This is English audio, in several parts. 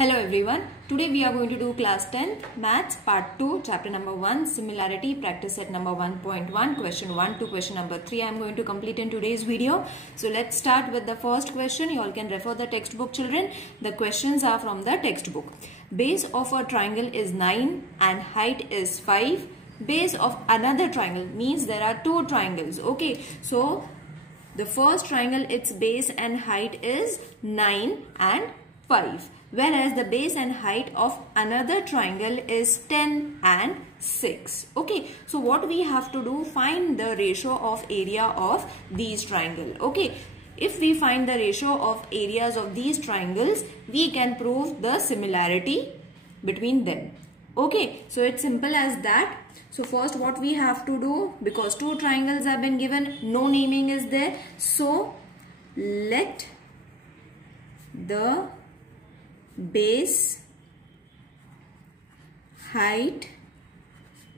Hello everyone. Today we are going to do class 10th maths part 2 chapter number 1 similarity practice set number 1.1 question 1 to question number 3 I am going to complete in today's video. So let's start with the first question. You all can refer the textbook children. The questions are from the textbook. Base of a triangle is 9 and height is 5. Base of another triangle means there are two triangles. Okay, so the first triangle, its base and height is 9 and 5. Whereas the base and height of another triangle is 10 and 6. Okay, so what we have to do, find the ratio of area of these triangles. Okay, if we find the ratio of areas of these triangles, we can prove the similarity between them. Okay, so it's simple as that. So first what we have to do, because two triangles have been given, no naming is there. So let the base, height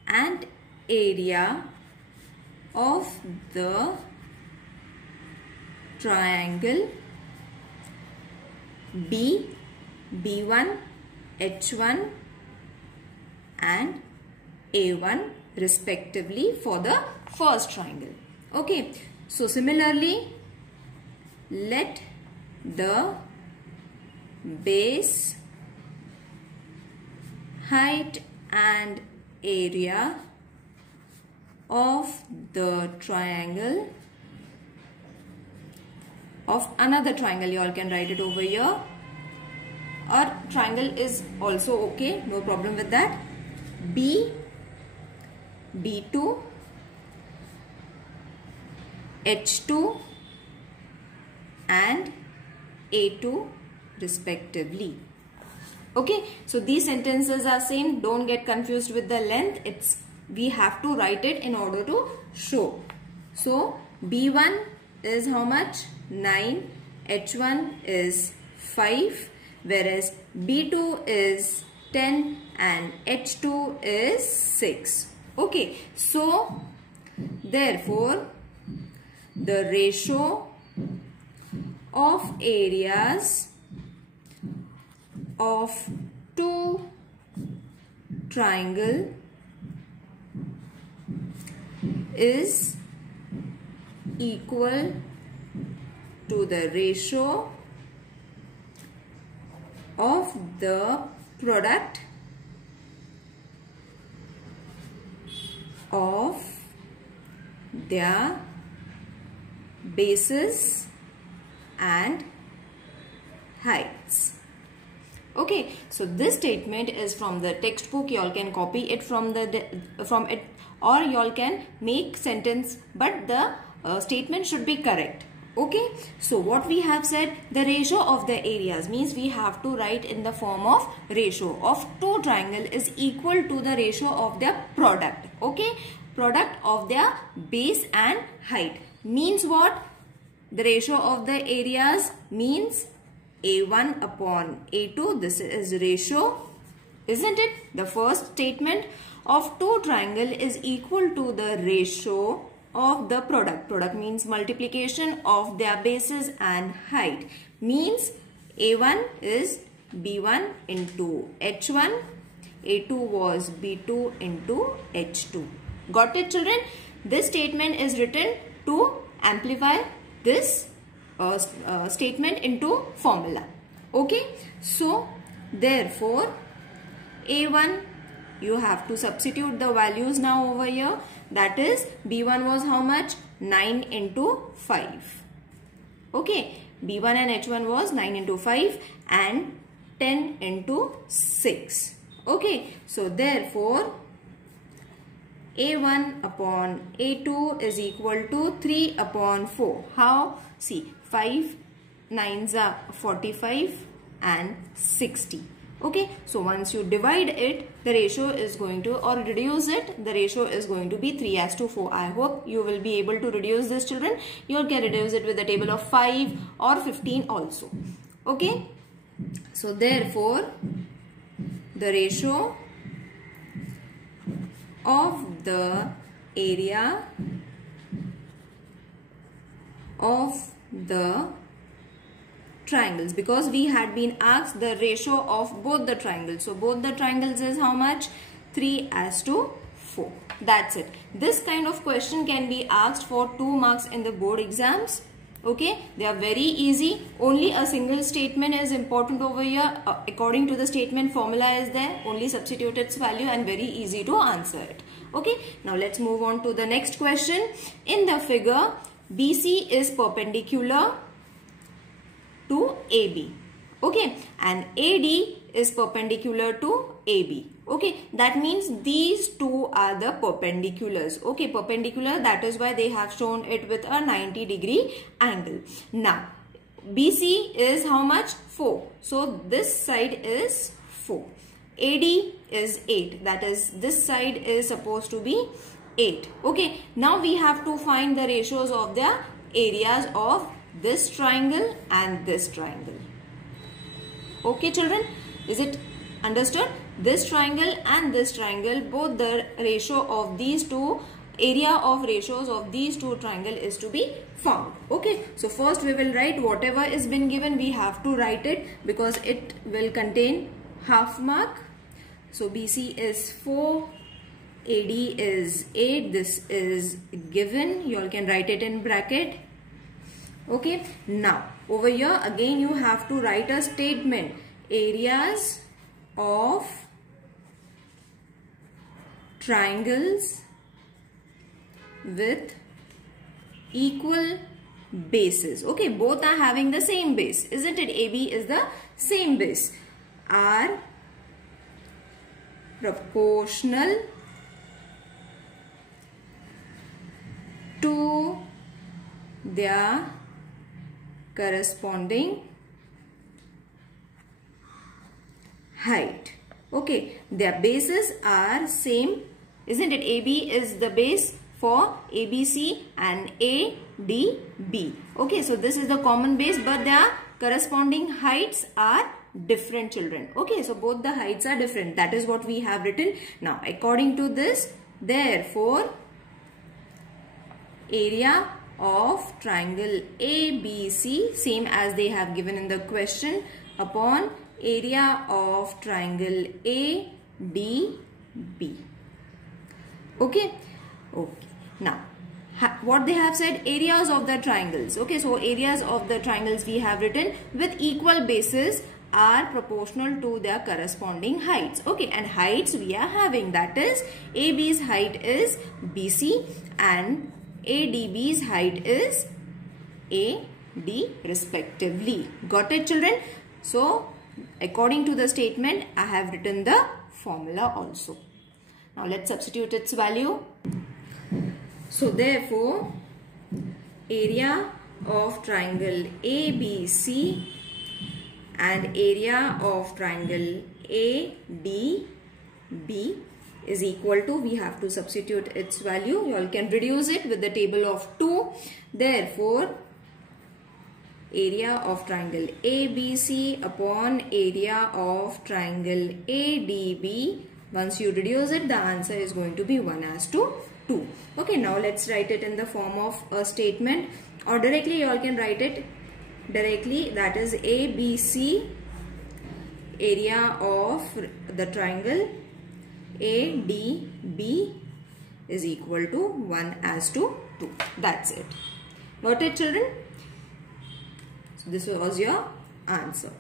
and area of the triangle be B1, H1 and A1 respectively for the first triangle. Okay, so similarly let the base, height and area of the triangle of another triangle, you all can write it over here, or triangle is also okay, no problem with that, B, B2, H2 and A2 respectively. Okay, so these sentences are same, don't get confused with the length. We have to write it in order to show. So B1 is how much? 9, H1 is 5, whereas B2 is 10 and H2 is 6. Okay, so therefore the ratio of areas of two triangle is equal to the ratio of the product of their bases and heights. Okay, so this statement is from the textbook. You all can copy it from it, or you all can make sentence, but the statement should be correct. Okay, so what we have said, the ratio of the areas means we have to write in the form of ratio of two triangle is equal to the ratio of their product. Okay, product of their base and height means what? The ratio of the areas means A1 upon A2. This is ratio, isn't it? The first statement of two triangle is equal to the ratio of the product. Product means multiplication of their bases and height. Means A1 is B1 into H1. A2 was B2 into H2. Got it, children? This statement is written to amplify this statement into formula. Okay, so therefore A1, you have to substitute the values now over here. That is, B1 was how much? 9 into 5. Okay, B1 and H1 was 9 into 5 and 10 into 6. Okay, so therefore A1 upon A2 is equal to 3 upon 4. How? See, 5 9s are 45 and 60. Okay, so once you divide it, the ratio is going to, or reduce it, the ratio is going to be 3:4. I hope you will be able to reduce this, children. You can reduce it with the table of 5 or 15 also. Okay, so therefore the ratio of the area of the triangles, because we had been asked the ratio of both the triangles. So both the triangles is how much? 3:4. That's it. This kind of question can be asked for 2 marks in the board exams. Okay, they are very easy. Only a single statement is important over here. According to the statement, formula is there. Only substitute its value and very easy to answer it. Okay, now let's move on to the next question. In the figure, BC is perpendicular to AB. Okay, and AD is perpendicular to AB. Okay, that means these two are the perpendiculars. Okay, perpendicular, that is why they have shown it with a 90-degree angle. Now, BC is how much? 4. So, this side is 4. AD is 8. That is, this side is supposed to be 8. Okay, now we have to find the ratios of the areas of this triangle and this triangle. Okay, children, is it understood? This triangle and this triangle, both the ratio of these two, area of ratios of these two triangle is to be found. Okay, so first we will write whatever is been given. We have to write it because it will contain half mark. So BC is 4, AD is 8. This is given. You all can write it in bracket. Okay, now over here again you have to write a statement. Areas of triangles with equal bases. Okay, both are having the same base, isn't it? AB is the same base. Are proportional to their corresponding height. Okay, their bases are same, isn't it? AB is the base for ABC and ADB. Okay, so this is the common base, but their corresponding heights are different, children. Okay, so both the heights are different. That is what we have written. Now, according to this, therefore, area of triangle ABC, same as they have given in the question, upon area of triangle ADB. Okay. Okay. Now, what they have said, areas of the triangles. Okay, so areas of the triangles we have written with equal bases are proportional to their corresponding heights. Okay, and heights we are having, that is AB's height is BC and ADB's height is AD respectively. Got it, children? So, according to the statement, I have written the formula also. Now, let's substitute its value. So, therefore, area of triangle ABC and area of triangle ADB is equal to, we have to substitute its value. You all can reduce it with the table of 2. Therefore, area of triangle ABC upon area of triangle ADB, once you reduce it, the answer is going to be 1:2. Okay, now let's write it in the form of a statement, or directly you all can write it directly, that is ABC area of the triangle ADB is equal to 1:2. That's it. Got it, children? So this was your answer.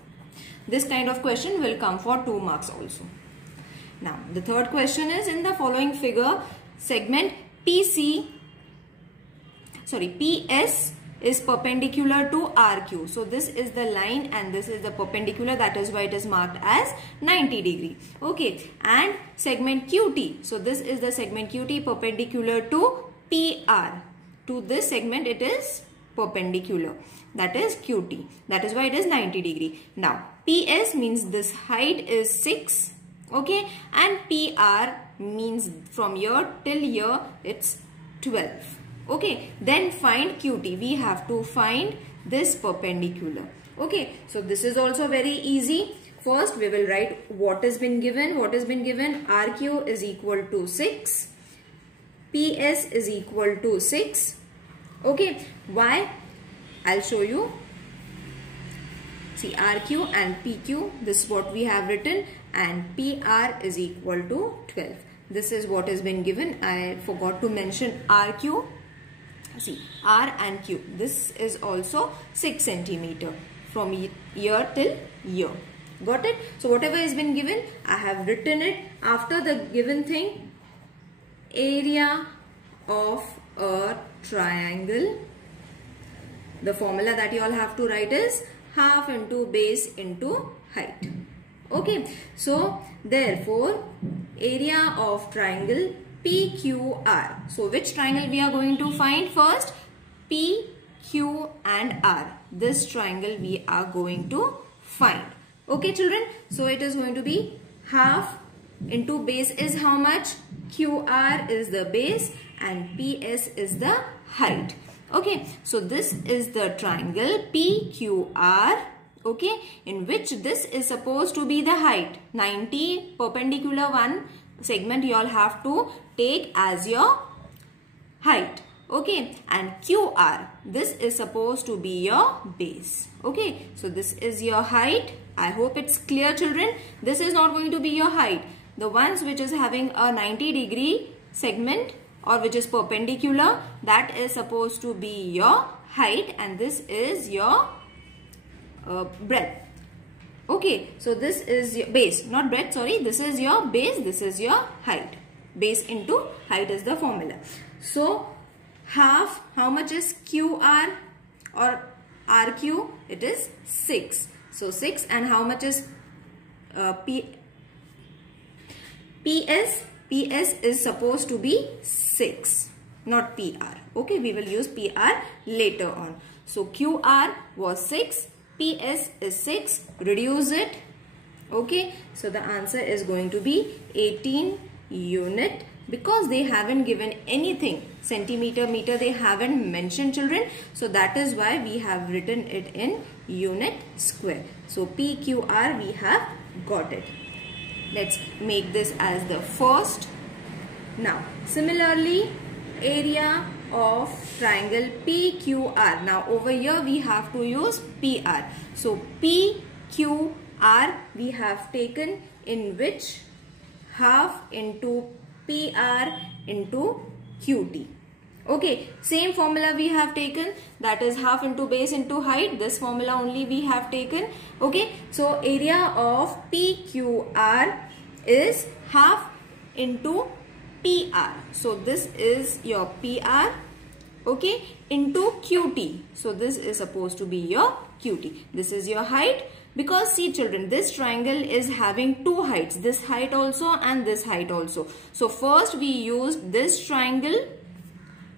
This kind of question will come for 2 marks also. Now, the third question is, in the following figure, segment PS is perpendicular to RQ. So, this is the line and this is the perpendicular. That is why it is marked as 90 degree. Okay. And segment QT. So, this is the segment QT perpendicular to PR. To this segment, it is perpendicular. That is QT. That is why it is 90 degree. Now, PS means this height is 6. Okay. And PR means from here till here, it's 12. Okay, then find QT. We have to find this perpendicular. Okay, so this is also very easy. First, we will write what has been given. What has been given? RQ is equal to 6. PS is equal to 6. Okay, why? I'll show you. See, RQ and PQ, this is what we have written, and PR is equal to 12. This is what has been given. I forgot to mention RQ. See, R and Q. This is also 6 centimeter from year till year. Got it? So whatever has been given, I have written it after the given thing. Area of a triangle. The formula that you all have to write is half into base into height. Okay. So therefore, area of triangle PQR. So which triangle we are going to find first? P, Q and R. This triangle we are going to find. Okay children. So it is going to be half into base is how much? QR is the base and PS is the height. Okay. So this is the triangle PQR. Okay. In which this is supposed to be the height. 90 perpendicular one segment you all have to take as your height. Okay, and QR, this is supposed to be your base. Okay, so this is your height. I hope it's clear children. This is not going to be your height. The ones which is having a 90-degree segment or which is perpendicular, that is supposed to be your height, and this is your breadth. Okay, so this is your base, not breadth, sorry. This is your base, this is your height. Base into height is the formula. So half, how much is QR or RQ? It is 6. So 6, and how much is PS? PS is supposed to be 6, not PR. Okay, we will use PR later on. So QR was 6, PS is 6, reduce it. Okay, so the answer is going to be 18 unit, because they haven't given anything, centimeter, meter, they haven't mentioned children. So that is why we have written it in unit square. So PQR we have got it. Let's make this as the first. Now similarly, area of triangle PQR. Now over here we have to use PR. So PQR we have taken, in which half into PR into QT. Okay, same formula we have taken, that is half into base into height. This formula only we have taken. Okay, so area of PQR is half into PR. So this is your PR. Okay, into QT. So this is supposed to be your QT. This is your height. Because see children, this triangle is having two heights, this height also and this height also. So first we used this triangle.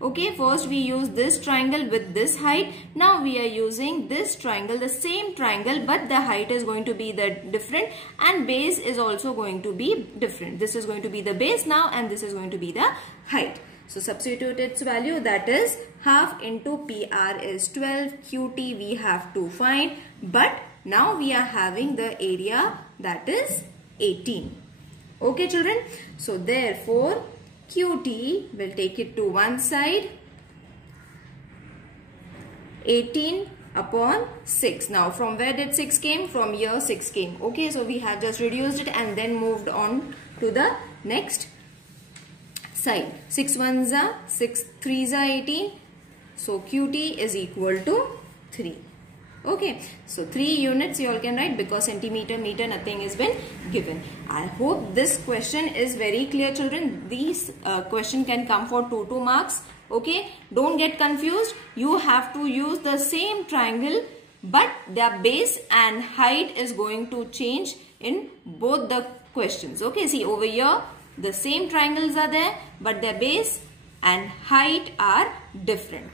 Okay, first we use this triangle with this height. Now we are using this triangle, the same triangle, but the height is going to be the different, and base is also going to be different. This is going to be the base now, and this is going to be the height. So substitute its value, that is half into PR is 12, QT we have to find, but now we are having the area, that is 18. Okay children, so therefore QT will take it to one side, 18 upon 6. Now from where did 6 came? From here 6 came. Okay, so we have just reduced it and then moved on to the next side. 6 ones are 6 3s are 18. So QT is equal to 3. Okay, so 3 units you all can write, because centimeter, meter, nothing has been given. I hope this question is very clear children. These question can come for 2 marks. Okay, don't get confused. You have to use the same triangle, but their base and height is going to change in both the questions. Okay, see over here the same triangles are there, but their base and height are different.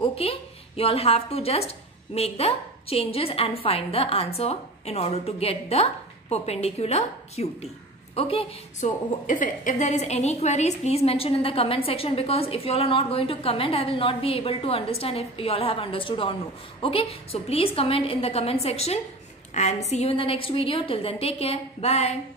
Okay, you all have to just make the changes and find the answer in order to get the perpendicular QT. Okay, so if there is any queries, please mention in the comment section, because if you all are not going to comment, I will not be able to understand if you all have understood or no. Okay, so please comment in the comment section, and see you in the next video. Till then, take care. Bye.